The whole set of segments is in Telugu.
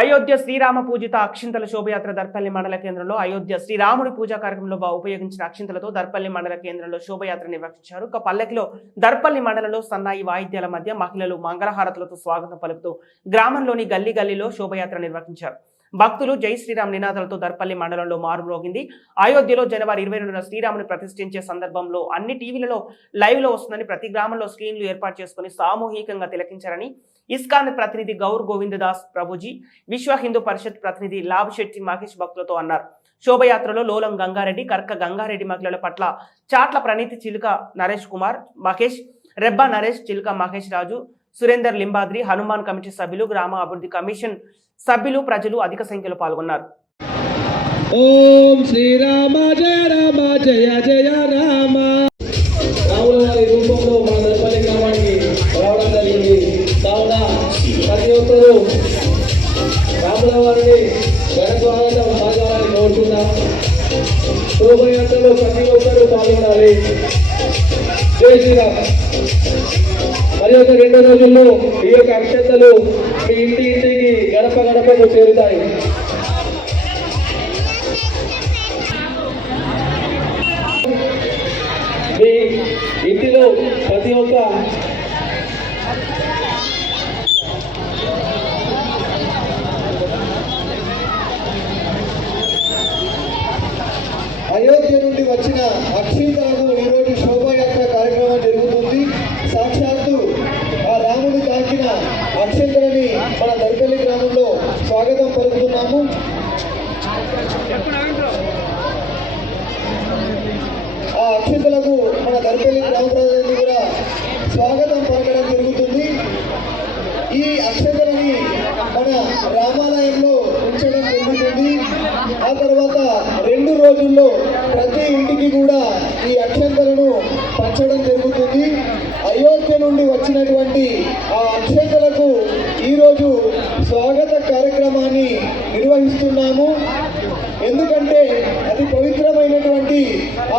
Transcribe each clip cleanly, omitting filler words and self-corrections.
అయోధ్య శ్రీరామ పూజిత అక్షింతల శోభయాత్ర దర్పల్లి మండల కేంద్రంలో అయోధ్య శ్రీరాముడి పూజా కార్యక్రమంలో ఉపయోగించిన అక్షింతలతో దర్పల్లి మండల కేంద్రంలో శోభయాత్ర నిర్వహించారు. ఒక పల్లెకిలో దర్పల్లి మండలంలో సన్నాయి వాయిద్యాల మధ్య మహిళలు మంగళహారతులతో స్వాగతం పలుకుతూ గ్రామంలోని గల్లీ గల్లీలో శోభయాత్ర నిర్వహించారు. భక్తులు జై శ్రీరామ్ నినాదాలతో దర్పల్లి మండలంలో మారుమ్రోగింది. అయోధ్యలో జనవరి 22న శ్రీరాముని ప్రతిష్ఠించే సందర్భంలో అన్ని టీవీలలో లైవ్ లో వస్తుందని ప్రతి గ్రామంలో స్క్రీన్లు ఏర్పాటు చేసుకుని సామూహికంగా తిలకించారని ఇస్కాన్ ప్రతినిధి గౌర్ గోవిందదాస్ ప్రభుజీ, విశ్వ హిందూ పరిషత్ ప్రతినిధి లాభ్ శెట్టి మహేష్ భక్తులతో అన్నారు. శోభయాత్రలో లోలం గంగారెడ్డి, కర్క గంగారెడ్డి మహిళల పట్ల చాట్ల ప్రణీతి, చిలుక నరేష్ కుమార్, మహేష్ రెబ్బా నరేష్, చిలుక మహేష్ రాజు, సురేందర్ లింబాద్రి, హనుమాన్ కమిటీ సభ్యులు, గ్రామ అభివృద్ధి కమిషన్ సభ్యులు, ప్రజలు అధిక సంఖ్యలో పాల్గొన్నారు. ఓం శ్రీరామ జయ రామ జయ జయ రామ. రాముల వారి రూపంలో మన దర్పల్లి గ్రామానికి రావడం జరిగింది. కావున ప్రతి ఒక్కరూ రాముల వారిని ఘనస్వాగతం పలకాలని కోరుతున్నాం. శోభయాత్రలో ప్రతి ఒక్కరూ పాల్గొనాలి. జై శ్రీరామ్. మరి ఒక 2 రోజుల్లో ఈ యొక్క అక్షంతలు మీ ఇంటికి గడప గడపకు చేరుతాయి. మీ ఇంటిలో ప్రతి ఒక్క అయోధ్య నుండి వచ్చిన అక్షింతలకు ఈరోజు శోభాయాత్ర కార్యక్రమం జరుగుతుంది. సాక్షాత్తు ఆ రాముని తాకిన అక్షింతలని మన దర్పల్లి గ్రామంలో స్వాగతం పలుకుతున్నాము. ఆ అక్షింతలకు మన దర్పల్లి గ్రామ ప్రజలందరూ కూడా స్వాగతం పలకడం జరుగుతుంది. ఈ అక్షంతలని మన రామాలయంలో ఉంచడం జరుగుతుంది. ఆ తర్వాత 2 రోజుల్లో ప్రతి ఇంటికి కూడా ఈ అక్షంతలను పంచడం జరుగుతుంది. అయోధ్య నుండి వచ్చినటువంటి ఆ అక్షంతలకు ఈరోజు స్వాగత కార్యక్రమాన్ని నిర్వహిస్తున్నాము. ఎందుకంటే అతి పవిత్రమైనటువంటి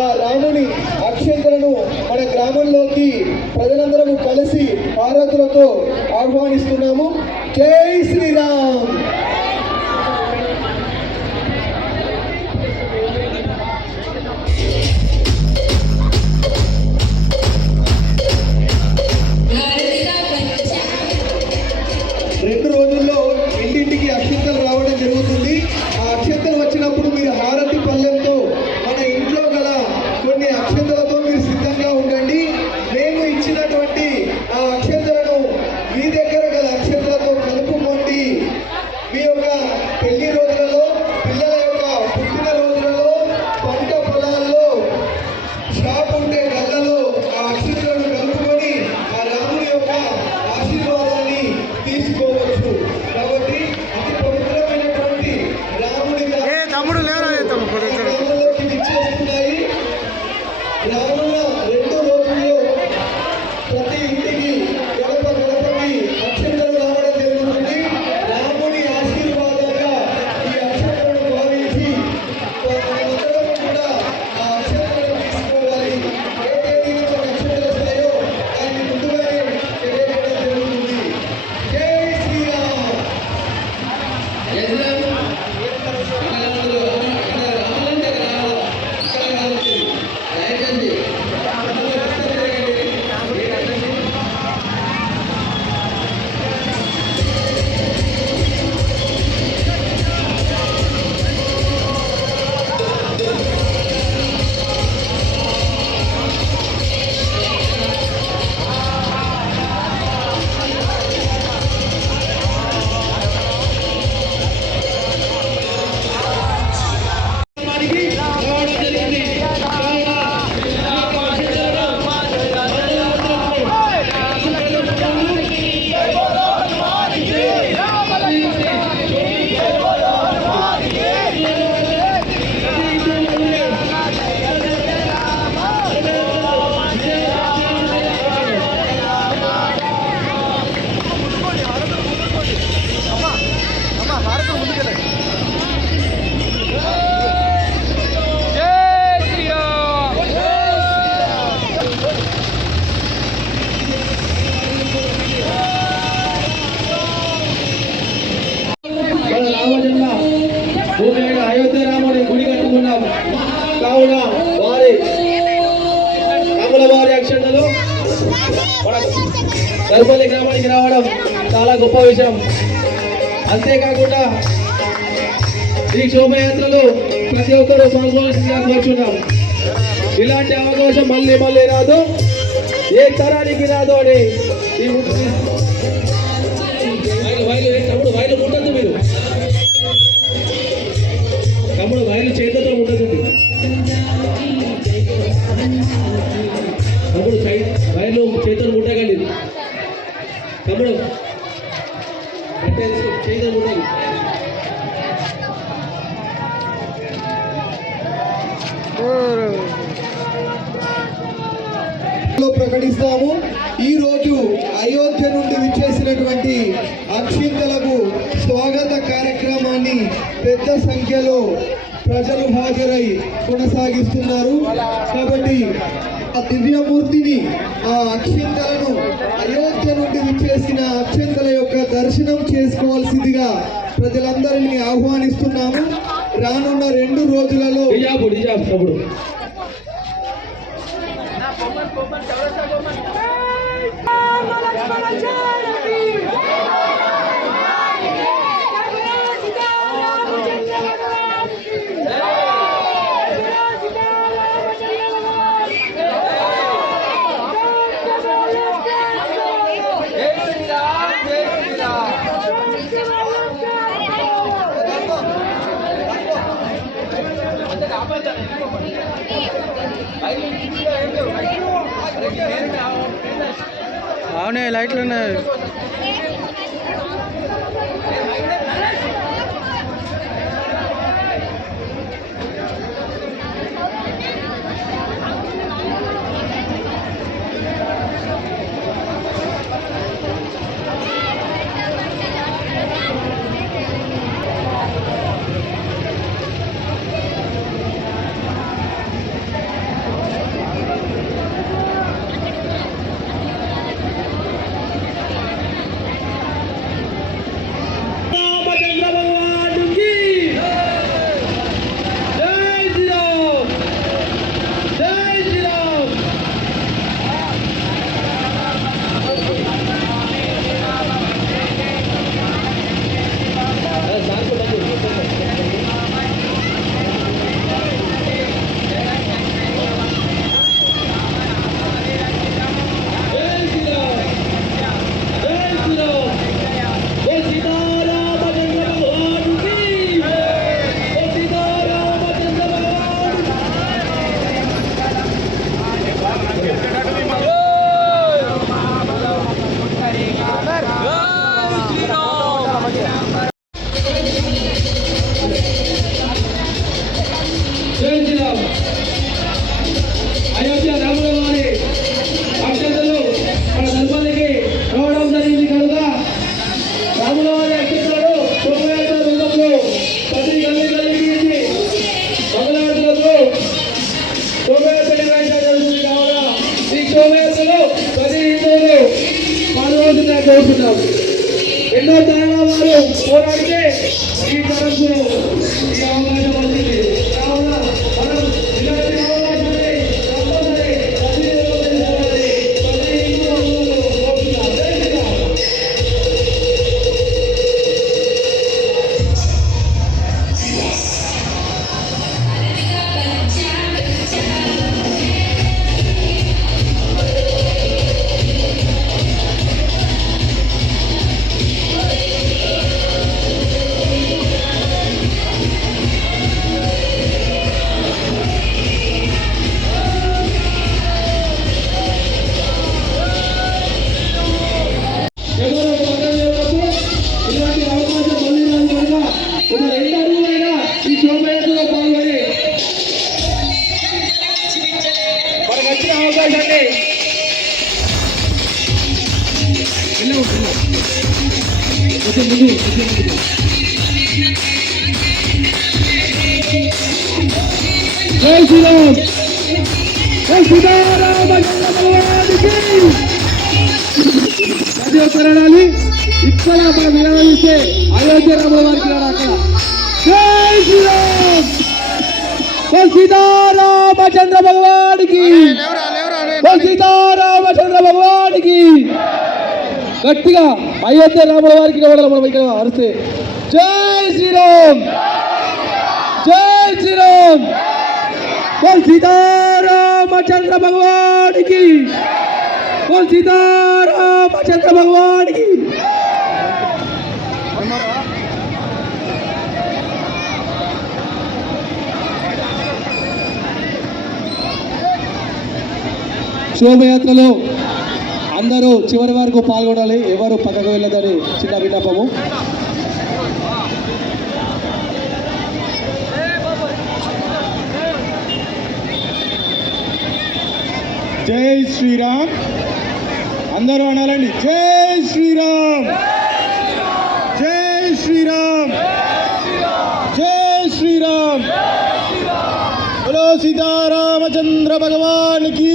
ఆ రాముని అక్షంతలను మన గ్రామంలోకి ప్రజలందరము కలిసి హారతులతో ఆహ్వానిస్తున్నాము. జై శ్రీరామ్. ఇంటింటికి అక్షంతలు రావడం జరుగుతుంది. ఆ అక్షంతలు వచ్చినప్పుడు మీరు హారతి పళ్ళెంతో మన ఇంట్లో గల కొన్ని అక్షంతలతో మీరు సిద్ధంగా ఉండండి. మేము ఇచ్చినటువంటి ఆ అక్షంతలను మీ దగ్గర గల అక్షంతలతో కలుపుకోండి. మీ దర్పల్లి గ్రామానికి రావడం చాలా గొప్ప విషయం. అంతేకాకుండా ఈ శోభయాత్రలో ప్రతి ఒక్కరూ పాల్గొనాల్సిందిగా కోరుచున్నాం. ఇలాంటి అవకాశం మళ్ళీ మళ్ళీ రాదు, ఏ తరానికి రాదు అని తమ్ముడు వైలు ఉండదు, మీరు తమ్ముడు వైలు చేతితో ఉండదు, తమ్ముడు వైలు చేతులు ముట్టగండి, తమ్ముడు చేతులు ముట్టండి. ప్రకటిస్తాము. ఈ రోజు అయోధ్య నుండి విచ్చేసినటువంటి అక్షింతలకు స్వాగత కార్యక్రమాన్ని పెద్ద సంఖ్యలో ప్రజలు హాజరై కొనసాగిస్తున్నారు. కాబట్టి ఆ దివ్యమూర్తిని, ఆ అక్షింతలను, అయోధ్య నుండి విచ్చేసిన అక్షింతల యొక్క దర్శనం చేసుకోవాల్సిందిగా ప్రజలందరినీ ఆహ్వానిస్తున్నాము. రానున్న 2 రోజులలో తమ్ముడు అవునే లైట్లు ఉన్నాయి. అయోధ్య రాముల వారి అక్షంతలు మన దర్బానికి రావడం జరిగింది కనుక రాముల వారి అక్షంతలు శోభయాత్ర రూపంలో ప్రతి గల్లి గల్లికి మంగళారతులతో శోభయాత్ర నిర్వహించడం జరుగుతుంది. కావున ఈ శోభయాత్రలో ప్రతి హిందువులు పాల్గొనవలసిందిగా కోరుతున్నాం. ఎన్నో తరాల వారు పోరాడితే ఈ తరంకు ఈ అవకాశం వచ్చింది. కావున మనం ఇలాంటి అవకాశాన్ని తప్పనిసరి సద్వినియోగం చేసుకోవాలి. ప్రతి హిందువులు కోరుతున్నాం. జై శ్రీరామ్. ఎవరో పక్కన లేకపోతే ఇలాంటి అవకాశం మళ్ళీ రాదు కనుక ఒక 2 అడుగులైనా ఈ శోభయాత్రలో పాల్గొని మనకు వచ్చిన అవకాశాన్ని జై శ్రీరామ్. జై సీతారామ భగవానికి ప్రతి ఒక్కరు అనాలి. ఇక్కడ మనం వినాలిస్తే అయోధ్య రాముల వారికి అక్కడ జై శ్రీరామ్. జై సీతారామచంద్ర భగవానికి. సీతారామచంద్ర భగవానికి గట్టిగా అయోధ్య రాముల వారికి మనం ఇక్కడ అరిస్తే జై శ్రీరామ్ జై శ్రీరామ్ సీతారామచంద్ర భగవానికి సీతారామచంద్ర భగవానికి శోభయాత్రలో అందరూ చివరి వరకు పాల్గొనాలి, ఎవరు పక్కకు వెళ్ళదని చిన్న విన్నపము. జై శ్రీరామ్ అందరూ అనాలండి. జై శ్రీరామ్ జై శ్రీరామ్ జై శ్రీరామ్ బోలో సీతారామచంద్ర భగవానికి.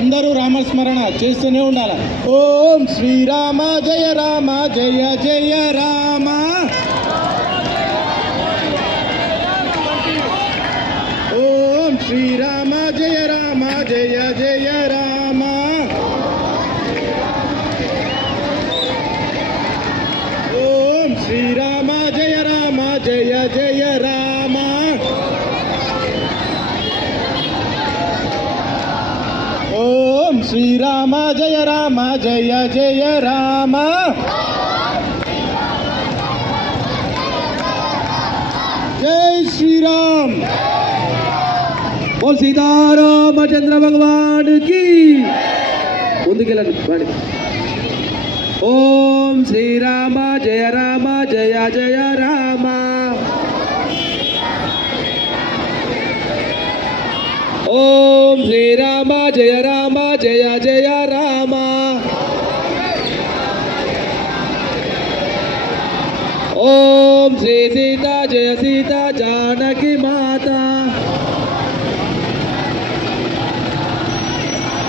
అందరూ రామస్మరణ చేస్తూనే ఉండాలి. ఓం శ్రీరామ జయ రామ జయ జయ రామ. ఓం శ్రీరామ జయ రామ జయ జయ రామ. ఓం శ్రీరామ జయ రామ జయ జయ రామ. ఓం శ్రీరామ జయ రామ జయ జయ రామ. జై శ్రీరామ్ బోల్ సీతారామచంద్ర భగవానికి. ముందుకెళ్ళండి. ఓం శ్రీరామ జయ రామ జయ జయ రామ. ఓం శ్రీరామ జయ రామ జయ జయ రామ. ఓం శ్రీ సీత జయ సీత జానకి మాత.